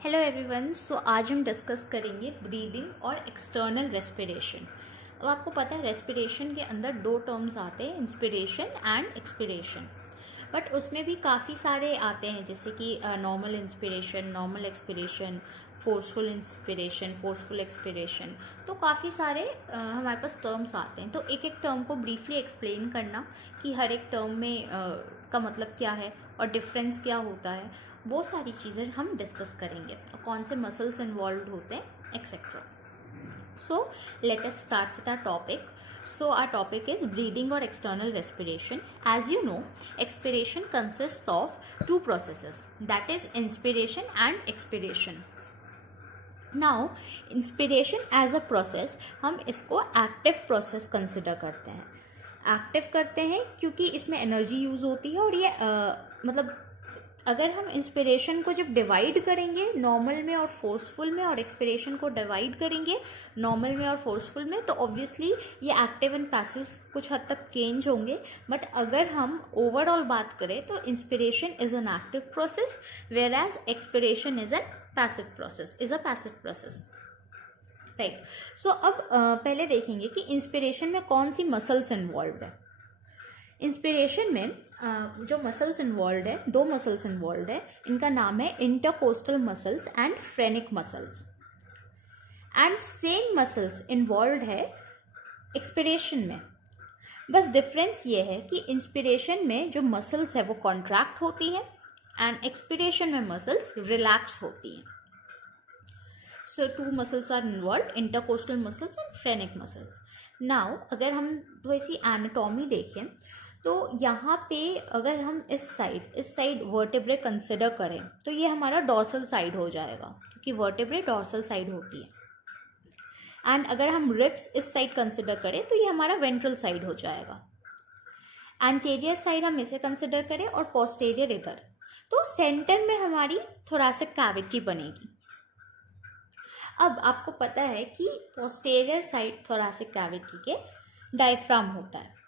Hello everyone. सो आज हम discuss करेंगे ब्रीदिंग और एक्सटर्नल रेस्पिरेशन। अब आपको पता है रेस्पिरेशन के अंदर दो टर्म्स आते हैं, इंस्पिरेशन एंड एक्सपिरेशन। बट उसमें भी काफ़ी सारे आते हैं, जैसे कि normal inspiration, normal expiration, forceful inspiration, forceful expiration. तो काफ़ी सारे हमारे पास टर्म्स आते हैं। तो एक एक टर्म को ब्रीफली एक्सप्लेन करना कि हर एक टर्म में का मतलब क्या है और डिफरेंस क्या होता है, वो सारी चीज़ें हम डिस्कस करेंगे और कौन से मसल्स इन्वॉल्व होते हैं etcetera. So let us start with our topic. So our topic is breathing or external respiration. As you know, expiration consists of two processes, that is inspiration and expiration. Now inspiration as a process हम इसको active process consider करते हैं. Active करते हैं क्योंकि इसमें energy use होती है और ये मतलब अगर हम इंस्पिरेशन को जब डिवाइड करेंगे नॉर्मल में और फोर्सफुल में, और एक्सपिरेशन को डिवाइड करेंगे नॉर्मल में और फोर्सफुल में, तो ऑब्वियसली ये एक्टिव एंड पैसिव कुछ हद तक चेंज होंगे. बट अगर हम ओवरऑल बात करें तो inspiration is an active process whereas expiration is an passive process. Right. So अब पहले देखेंगे कि इंस्पिरेशन में कौन सी मसल्स इन्वॉल्व है. इंस्पिरेशन में जो मसल्स इन्वॉल्व है, दो मसल्स इन्वॉल्व है. इनका नाम है intercostal muscles and phrenic muscles. And same muscles involve है एक्सपिरेशन में. बस डिफरेंस ये है कि इंस्पिरेशन में जो मसल्स है वो कॉन्ट्रैक्ट होती है एंड एक्सपिरेशन में मसल्स रिलैक्स होती हैं. So two muscles are involved, intercostal muscles and phrenic muscles. Now अगर हम वैसी एनाटॉमी देखें तो यहाँ पे अगर हम इस साइड वर्टेब्रे कंसिडर करें तो ये हमारा डॉर्सल साइड हो जाएगा, क्योंकि वर्टेब्रे डॉर्सल साइड होती है. एंड अगर हम रिब्स इस साइड कंसिडर करें तो ये हमारा वेंट्रल साइड हो जाएगा. एंटीरियर साइड हम इसे कंसिडर करें और पोस्टीरियर इधर, तो सेंटर में हमारी थोरैसिक कैविटी बनेगी. अब आपको पता है कि पोस्टीरियर साइड थोरैसिक कैविटी के डायफ्राम होता है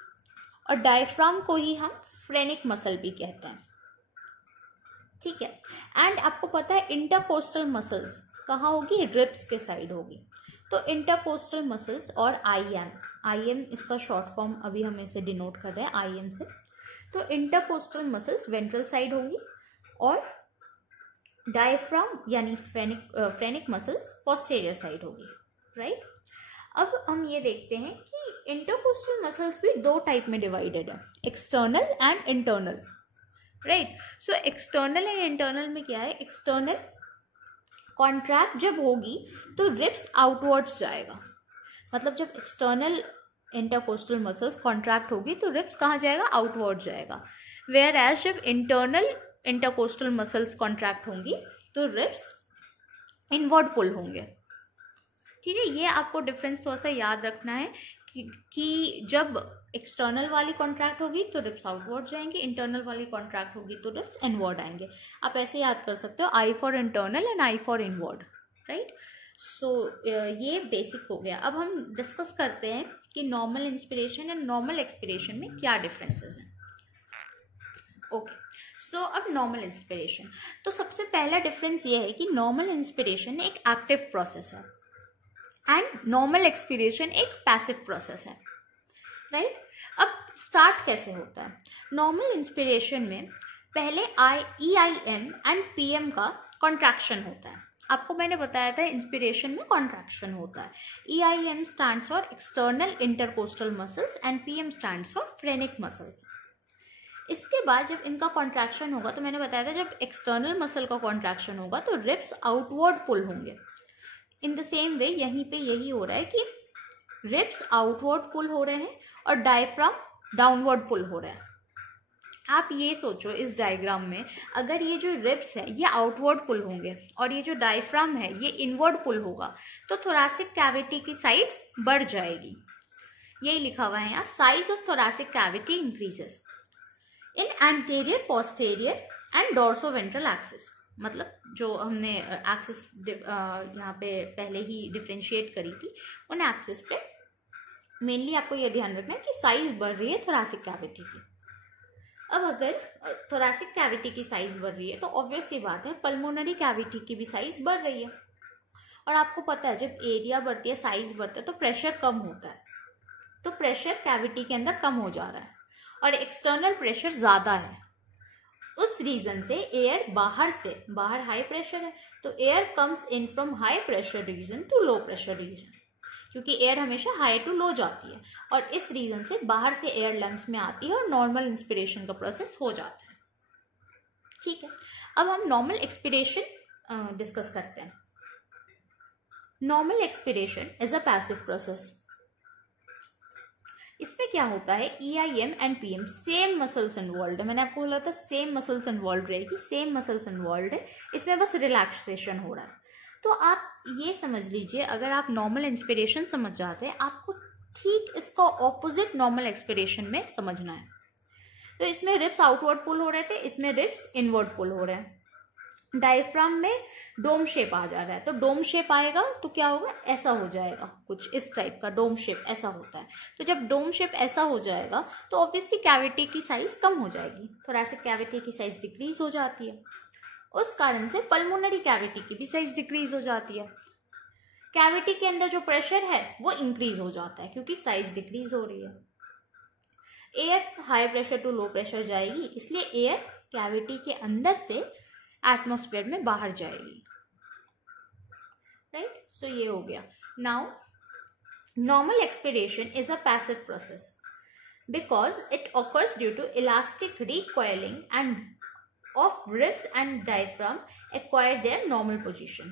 और डायफ्राम को ही हम फ्रेनिक मसल भी कहते हैं. ठीक है. एंड आपको पता है इंटरकोस्टल मसल्स कहाँ होगी, रिब्स के साइड होगी. तो इंटरकोस्टल मसल्स और आईएम इसका शॉर्ट फॉर्म अभी हम इसे डिनोट कर रहे हैं आईएम से. तो इंटरकोस्टल मसल्स वेंट्रल साइड होंगी और डायफ्राम यानी फ्रेनिक मसल्स पोस्टीरियर साइड होगी. राइट. अब हम ये देखते हैं कि इंटरकोस्टल मसल्स भी दो टाइप में डिवाइडेड है, external and internal. Right. So external and internal में क्या है, एक्सटर्नल कॉन्ट्रैक्ट जब होगी तो रिब्स आउटवर्ड्स जाएगा. मतलब जब एक्सटर्नल इंटरकोस्टल मसल्स कॉन्ट्रैक्ट होगी तो रिब्स कहाँ जाएगा, आउटवर्ड जाएगा. वेयर एज जब इंटरनल इंटरकोस्टल मसल्स कॉन्ट्रैक्ट होंगी तो रिब्स इनवर्ड पुल होंगे. ठीक है. ये आपको डिफरेंस थोड़ा सा याद रखना है कि जब एक्सटर्नल वाली कॉन्ट्रैक्ट होगी तो रिब्स आउटवर्ड जाएंगे, इंटरनल वाली कॉन्ट्रैक्ट होगी तो रिब्स इनवर्ड आएंगे. आप ऐसे याद कर सकते हो, I for internal and I for inward. Right. So ये बेसिक हो गया. अब हम डिस्कस करते हैं कि normal inspiration and normal expiration में क्या डिफरेंसेस हैं. ओके. सो अब नॉर्मल इंस्पिरेशन, तो सबसे पहला डिफरेंस ये है कि नॉर्मल इंस्पिरेशन एक एक्टिव प्रोसेस है एंड नॉर्मल एक्सपिरेशन एक पैसिव प्रोसेस है. राइट. अब स्टार्ट कैसे होता है. नॉर्मल इंस्पिरेशन में पहले EIM एंड PM का कॉन्ट्रैक्शन होता है. आपको मैंने बताया था इंस्पिरेशन में कॉन्ट्रैक्शन होता है. EIM stands for external intercostal muscles and PM stands for phrenic muscles. इसके बाद जब इनका कॉन्ट्रैक्शन होगा, तो मैंने बताया था जब एक्सटर्नल मसल का कॉन्ट्रैक्शन होगा तो रिब्स आउटवर्ड पुल होंगे. इन द सेम वे यहीं पे यही हो रहा है कि रिब्स आउटवर्ड पुल हो रहे हैं और डायफ्राम डाउनवर्ड पुल हो रहा है. आप ये सोचो इस डायग्राम में, अगर ये जो रिब्स है ये आउटवर्ड पुल होंगे और ये जो डायफ्राम है ये इनवर्ड पुल होगा, तो थोरैसिक कैविटी की साइज बढ़ जाएगी. यही लिखा हुआ है यहाँ, size of thoracic cavity increases in anterior, posterior and dorsoventral axis. मतलब जो हमने एक्सिस यहाँ पे पहले ही डिफ्रेंशिएट करी थी, उन एक्सिस पे मेनली आपको ये ध्यान रखना है कि साइज बढ़ रही है थोरैसिक कैविटी की. अब अगर थोरैसिक कैविटी की साइज बढ़ रही है तो ऑब्वियस सी बात है पल्मोनरी कैविटी की भी साइज बढ़ रही है। और आपको पता है जब एरिया बढ़ती है, साइज बढ़ता है, तो प्रेशर कम होता है, तो प्रेशर कैविटी के अंदर कम हो जा रहा है और एक्सटर्नल प्रेशर ज्यादा है। उस रीजन से एयर बाहर हाई प्रेशर है, तो air comes in from high pressure region to low pressure region, क्योंकि एयर हमेशा हाई टू लो जाती है और इस रीजन से बाहर से एयर लंग्स में आती है और नॉर्मल इंस्पिरेशन का प्रोसेस हो जाता है। ठीक है, अब हम नॉर्मल एक्सपिरेशन डिस्कस करते हैं। Normal expiration is a passive process. इसमें क्या होता है, EIM and PM same muscles involve है। मैंने आपको बोला था सेम मसल्स इन्वॉल्व रहेगी, सेम मसल्स इन्वॉल्व है, इसमें बस रिलैक्सेशन हो रहा है। तो आप ये समझ लीजिए, अगर आप नॉर्मल इंस्पिरेशन समझ जाते हैं, आपको ठीक इसका ऑपोजिट नॉर्मल एक्सपिरेशन में समझना है। तो इसमें रिब्स आउटवर्ड पुल हो रहे थे, इसमें रिब्स इनवर्ड पुल हो रहे हैं। डायफ्राम में डोम शेप आ जा रहा है, तो डोम शेप आएगा तो क्या होगा, ऐसा हो जाएगा, कुछ इस टाइप का डोम शेप ऐसा होता है। तो जब डोम शेप ऐसा हो जाएगा तो ऑब्वियसली कैविटी की साइज कम हो जाएगी, थोरैसिक कैविटी की साइज डिक्रीज हो जाती है। उस कारण से पल्मोनरी कैविटी की भी साइज डिक्रीज हो जाती है। कैविटी के अंदर जो प्रेशर है वो इंक्रीज हो जाता है क्योंकि साइज डिक्रीज हो रही है। Air high pressure to low pressure जाएगी, इसलिए एयर कैविटी के अंदर से एटमॉस्फेयर में बाहर जाएगी। राइट, सो ये हो गया। Now normal expiration is a passive process because it occurs due to elastic recoiling and of ribs and diaphragm acquire their normal position.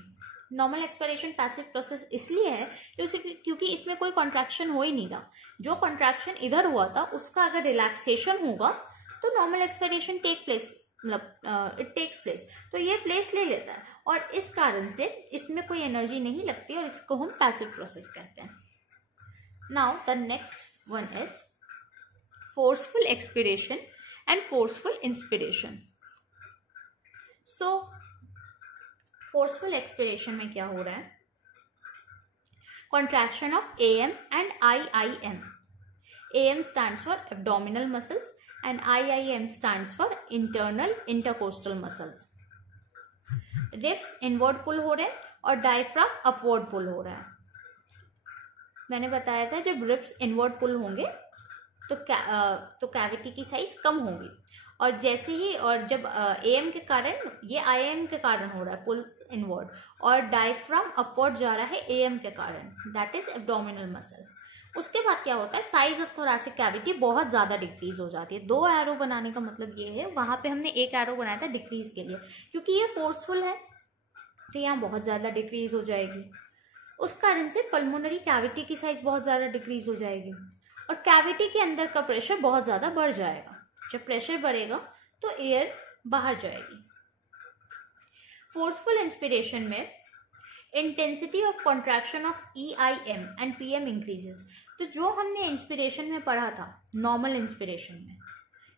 Normal expiration passive process इसलिए है क्योंकि इसमें कोई कॉन्ट्रैक्शन हो ही नहीं रहा। जो कॉन्ट्रैक्शन इधर हुआ था उसका अगर रिलैक्सेशन होगा तो नॉर्मल एक्सपिरेशन टेक प्लेस, मतलब इट टेक्स प्लेस, तो ये प्लेस ले लेता है और इस कारण से इसमें कोई एनर्जी नहीं लगती और इसको हम पैसिव प्रोसेस कहते हैं। Now the next one is forceful expiration and forceful inspiration. So forceful expiration में क्या हो रहा है, contraction of AM and IIM. AM stands for abdominal muscles and IIM stands for internal intercostal muscles. Ribs inward pull हो रहे हैं और diaphragm upward पुल हो रहा है। मैंने बताया था जब रिब्स इनवर्ड पुल होंगे तो कैविटी की साइज कम होगी और जैसे ही, और जब AM के कारण, ये IIM के कारण हो रहा है पुल इनवर्ड, और डायफ्राम अपवर्ड जा रहा है AM के कारण, दैट इज एब्डोमिनल मसल। उसके बाद क्या होता है, साइज ऑफ थोरैसिक कैविटी बहुत ज्यादा डिक्रीज हो जाती है। 2 एरो बनाने का मतलब ये है, वहां पे हमने 1 एरो बनाया था डिक्रीज के लिए, क्योंकि ये फोर्सफुल है तो यहाँ बहुत ज्यादा डिक्रीज हो जाएगी। उस कारण से पल्मोनरी कैविटी की साइज बहुत ज्यादा डिक्रीज हो जाएगी और कैविटी के अंदर का प्रेशर बहुत ज्यादा बढ़ जाएगा। जब प्रेशर बढ़ेगा तो एयर बाहर जाएगी। फोर्सफुल इंस्पिरेशन में intensity of contraction of EIM and PM increases. तो जो हमने इंस्पिरेशन में पढ़ा था नॉर्मल इंस्पिरेशन में,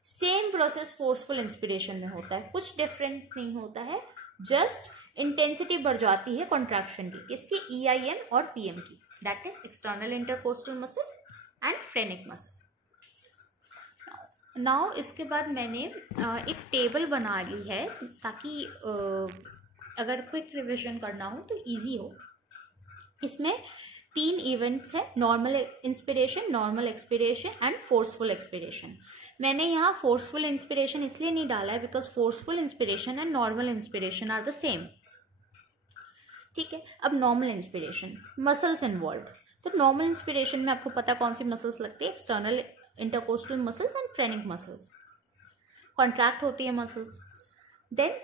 सेम प्रोसेस फोर्सफुल इंस्पिरेशन में होता है, कुछ डिफरेंट नहीं होता है, जस्ट इंटेंसिटी बढ़ जाती है कॉन्ट्रैक्शन की, किसकी, EIM और PM की, that is external intercostal muscle and phrenic muscle. Now इसके बाद मैंने एक टेबल बना ली है ताकि अगर क्विक रिविजन करना हो तो इजी हो। इसमें 3 इवेंट्स है, normal inspiration, normal expiration and forceful expiration. मैंने यहाँ फोर्सफुल इंस्पिरेशन इसलिए नहीं डाला है because forceful inspiration and normal inspiration are the same. ठीक है, अब नॉर्मल इंस्पिरेशन, मसल्स इन्वॉल्व। तो नॉर्मल इंस्पिरेशन में आपको पता कौन सी मसल्स लगती है, external intercostal muscles and phrenic muscles, contract होती है muscles. Then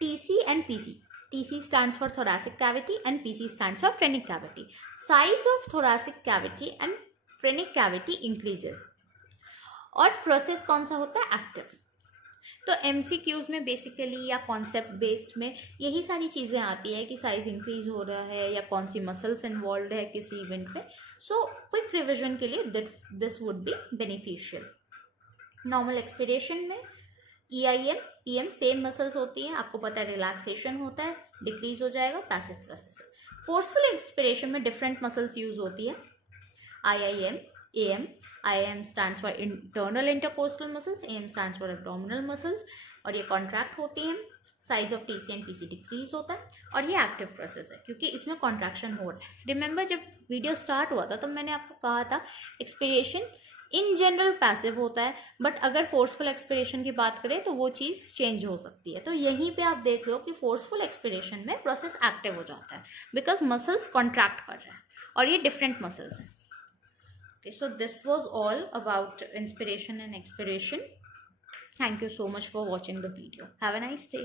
TC and PC. TC stands for thoracic cavity and PC stands for phrenic cavity. Size of thoracic cavity and phrenic cavity increases. और process कौन सा होता है, active. तो MCQs में basically या कॉन्सेप्ट बेस्ड में यही सारी चीजें आती है कि साइज इंक्रीज हो रहा है या कौन सी मसल्स इन्वॉल्व है किसी इवेंट में। सो क्विक रिविजन के लिए this would be beneficial. Normal expiration में EIM PM सेम मसल्स होती हैं, आपको पता है रिलैक्सेशन होता है, डिक्रीज हो जाएगा, पैसिव प्रोसेस है। फोर्सफुल एक्सपिरेशन में डिफरेंट मसल्स यूज होती है, IIM, AM. IAM stands for internal intercostal muscles, AM stands for abdominal muscles, और ये कॉन्ट्रैक्ट होती हैं, size of TC and TC decrease होता है, और ये एक्टिव प्रोसेस है क्योंकि इसमें कॉन्ट्रैक्शन हो रहा है। रिमेंबर जब वीडियो स्टार्ट हुआ था तो मैंने आपको कहा था एक्सपिरेशन इन जनरल पैसिव होता है, बट अगर फोर्सफुल एक्सपिरेशन की बात करें तो वो चीज चेंज हो सकती है। तो यहीं पे आप देख रहे हो कि फोर्सफुल एक्सपिरेशन में प्रोसेस एक्टिव हो जाता है बिकॉज मसल्स कॉन्ट्रैक्ट कर रहे हैं, और ये डिफरेंट मसल्स हैं। Okay, so this was all about inspiration and expiration. Thank you so much for watching the video. Have a nice day.